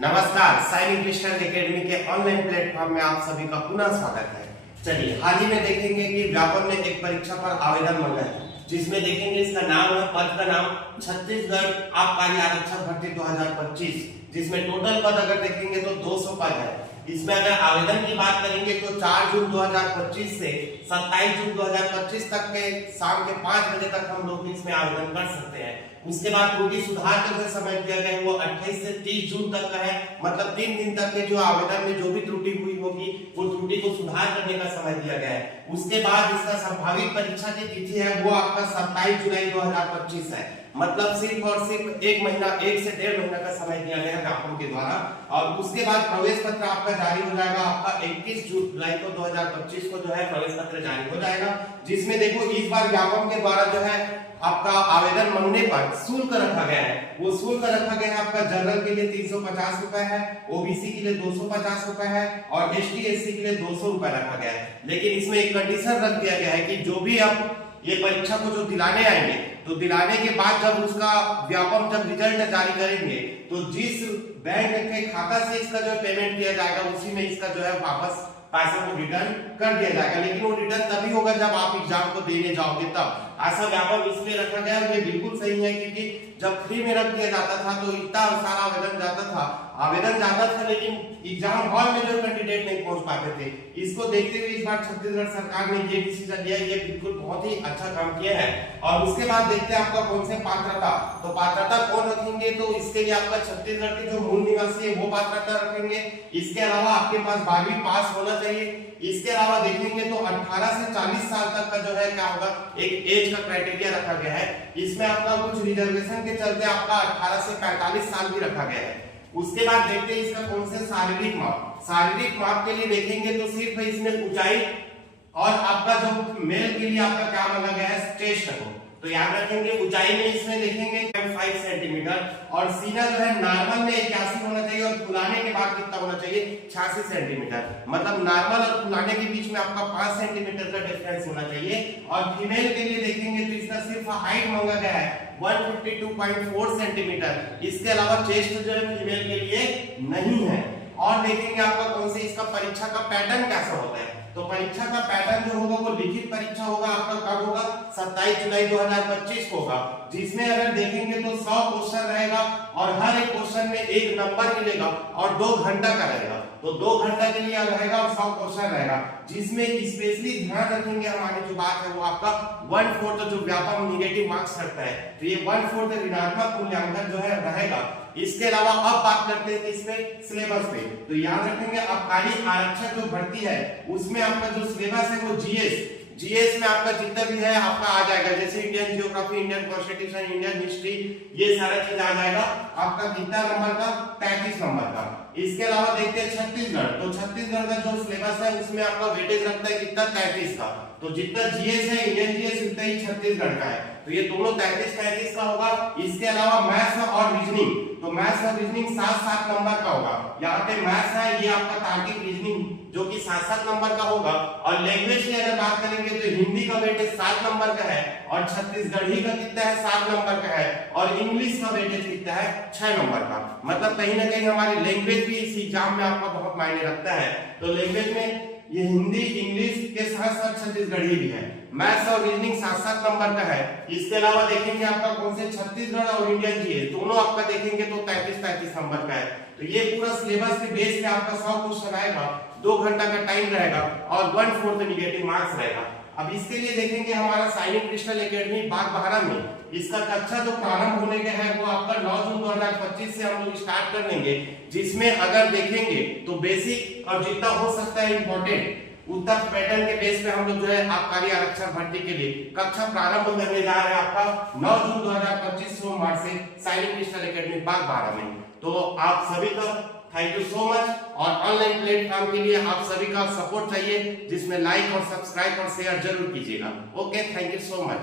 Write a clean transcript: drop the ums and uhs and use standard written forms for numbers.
नमस्कार, signing crystal academy के online platform में आप सभी का पुनः स्वागत है। चलिए, हाल ही में देखेंगे कि व्यापम ने एक परीक्षा पर आवेदन मांगा है, जिसमें देखेंगे इसका नाम है, पद का नाम छत्तीसगढ़ आबकारी आरक्षक भर्ती 2025, जिसमें टोटल पद अगर देखेंगे तो 200 पद है। इसमें अगर आवेदन की बात करेंगे तो 4 जून 2025 से 27 जून 2025 तक के शाम के 5 बजे तक हम लोग इसमें आवेदन कर सकते हैं। उसके बाद त्रुटि सुधार का जो समय दिया गया है वो 28 से 30 जून तक का है, मतलब 3 दिन तक के जो आवेदन में जो भी त्रुटि हुई होगी वो त्रुटि को सुधार करने का समय दिया गया है। उसके बाद इसका संभावित परीक्षा की तिथि है वो आपका 27 जुलाई 2025 है, मतलब सिर्फ और सिर्फ 1 महीना 1 से 1.5 महीना का समय दिया गया है व्यापम के द्वारा। और उसके बाद प्रवेश पत्र आपका जारी हो जाएगा, आपका 21 जुलाई को 2025 को जो है प्रवेश पत्र जारी हो जाएगा, जिसमें देखो इस बार व्यापम के द्वारा जो है आपका आवेदन मांगने पर शुल्क रखा गया है। वो शुल्क रखा गया है आपका जनरल के लिए 350 रुपए है, ओबीसी के लिए 250 रुपए है और एसटी एससी के लिए 200 रुपए रखा गया है। लेकिन इसमें एक कंडीशन रख दिया गया है कि जो भी आप ये परीक्षा को जो दिलाने आएंगे तो दिलाने के बाद जब उसका व्यापम जब रिजल्ट जारी करेंगे तो जिस बैंक के खाता से इसका जो पेमेंट किया जाएगा उसी में इसका जो है वापस पैसा को रिटर्न कर दिया जाएगा। लेकिन वो रिटर्न तभी होगा जब आप एग्जाम को देने जाओगे तब। ऐसा व्यापम इसलिए रखा गया है, ये बिल्कुल सही है, क्योंकि जब फ्री में रख दिया जाता था तो इतना सारा आवेदन जाता था लेकिन एग्जाम हॉल में जो कैंडिडेट नहीं पहुंच पाते थे। इसको देखते हुए इस बार छत्तीसगढ़ सरकार ने ये डिसीजन लिया, ये बिल्कुल बहुत ही अच्छा काम किया है। और उसके बाद देखते हैं आपका कौन से पात्रता, तो पात्रता कौन रखेंगे, तो इसके लिए आपका छत्तीसगढ़ के जो मूल निवासी है वो पात्रता रखेंगे। इसके अलावा आपके पास 12वीं पास होना चाहिए। इसके अलावा देखेंगे तो 18 से 40 साल तक का जो है क्या होगा, एक एज का क्राइटेरिया रखा गया है। इसमें आपका कुछ रिजर्वेशन के चलते आपका 18 से 45 साल भी रखा गया है। उसके बाद देखते हैं इसका कौन से शारीरिक माप के लिए देखेंगे तो सिर्फ इसमें ऊंचाई और आपका जो मेल के लिए आपका क्या मांगा गया है, चेस्ट को, तो याद रखेंगे ऊंचाई में इसमें देखेंगे 5 सेंटीमीटर और सीना जो है नॉर्मल में 81 होना चाहिए और फुलाने के बाद कितना होना चाहिए, 86 सेंटीमीटर, मतलब नॉर्मल और फुलाने के बीच में आपका 5 सेंटीमीटर का डिफरेंस होना चाहिए। और फीमेल के लिए देखेंगे तो इसका सिर्फ हाइट मांगा गया है 152.4 सेंटीमीटर। इसके अलावा चेस्ट जो है फीमेल के लिए नहीं है। और देखेंगे आपका कौन से इसका परीक्षा का पैटर्न कैसा होता है, तो परीक्षा का पैटर्न जो होगा वो लिखित परीक्षा होगा, आपका कब होगा, 27 जुलाई 2025 को होगा, जिसमें अगर देखेंगे तो 100 क्वेश्चन रहेगा और हर एक क्वेश्चन में 1 नंबर मिलेगा और 2 घंटा का रहेगा, तो 2 घंटा के लिए रहेगा और 100 क्वेश्चन रहेगा, जिसमें स्पेशली ध्यान रखेंगे हमारी जो बात है वो आपका 1/4 जो व्यापम निगेटिव मार्क्स रखता है, तो ये 1/4 ऋणात्मक मूल्यांकन जो है रहेगा। इसके अलावा अब बात करते हैं इसमें सिलेबस पे, तो याद रखेंगे आबकारी आरक्षक जो भर्ती है उसमें आपका जो सिलेबस है वो जीएस में आपका जितना भी है आपका आ जाएगा, जैसे Indian geography, Indian constitution, Indian history, ये सारा चीज आ जाएगा आपका कितना नंबर का, 33 नंबर का। इसके अलावा देखते हैं छत्तीसगढ़, तो छत्तीसगढ़ का जो सिलेबस है उसमें आपका वेटेज रखता है कितना, 33 का, तो जितना जीएस है इंडियन जीएस उतना ही छत्तीसगढ़ का है, तो ये दोनों 33 का होगा। इसके अलावा मैथ्स और रीजनिंग, तो मैथ्स और रीजनिंग 7-7 नंबर का होगा। यहाँ पे मैथ्स है ये आपका तार्किक रीजनिंग जो कि 7-7 नंबर का होगा। और लैंग्वेज की अगर बात करेंगे तो हिंदी का वेटेज 7 नंबर का है और छत्तीसगढ़ी का कितना है, 7 नंबर का है और इंग्लिश का वेटेज कितना है, 6 नंबर का। मतलब कहीं ना कहीं हमारी लैंग्वेज भी इस एग्जाम में आपका बहुत मायने रखता है। तो लैंग्वेज में ये हिंदी इंग्लिश के साथ साथ छत्तीसगढ़ी भी है। मैथ्स और रीजनिंग 7-7 नंबर का है। इसके अलावा देखेंगे आपका कौन से छत्तीसगढ़ और इंडियन जीएस दोनों आपका देखेंगे तो 33-33 नंबर का है। तो ये पूरा सिलेबस के बेस पे आपका 100 क्वेश्चन आएगा, 2 घंटा का टाइम रहेगा और 1/4 निगेटिव मार्क्स रहेगा। अब इसके लिए देखेंगे हमारा साइनिंग क्रिस्टल एकेडमी बागबाहरा में इसका कक्षा जो प्रारंभ होने का है वो आपका 9 जून 2025 से हम लोग स्टार्ट कर लेंगे, जिसमें अगर देखेंगे तो बेसिक और जितना हो सकता है इंपॉर्टेंट उतना पैटर्न के बेस पे हम लोग जो है आबकारी आरक्षक भर्ती के लिए कक्षा प्रारंभ करने जा रहे हैं आपका 9 जून 2025 सोमवार से साइनिंग क्रिस्टल एकेडमी बागबाहरा में। तो आप सभी का थैंक यू सो मच। और ऑनलाइन प्लेटफॉर्म के लिए आप सभी का सपोर्ट चाहिए, जिसमें लाइक और सब्सक्राइब और शेयर जरूर कीजिएगा। Okay, thank you so much.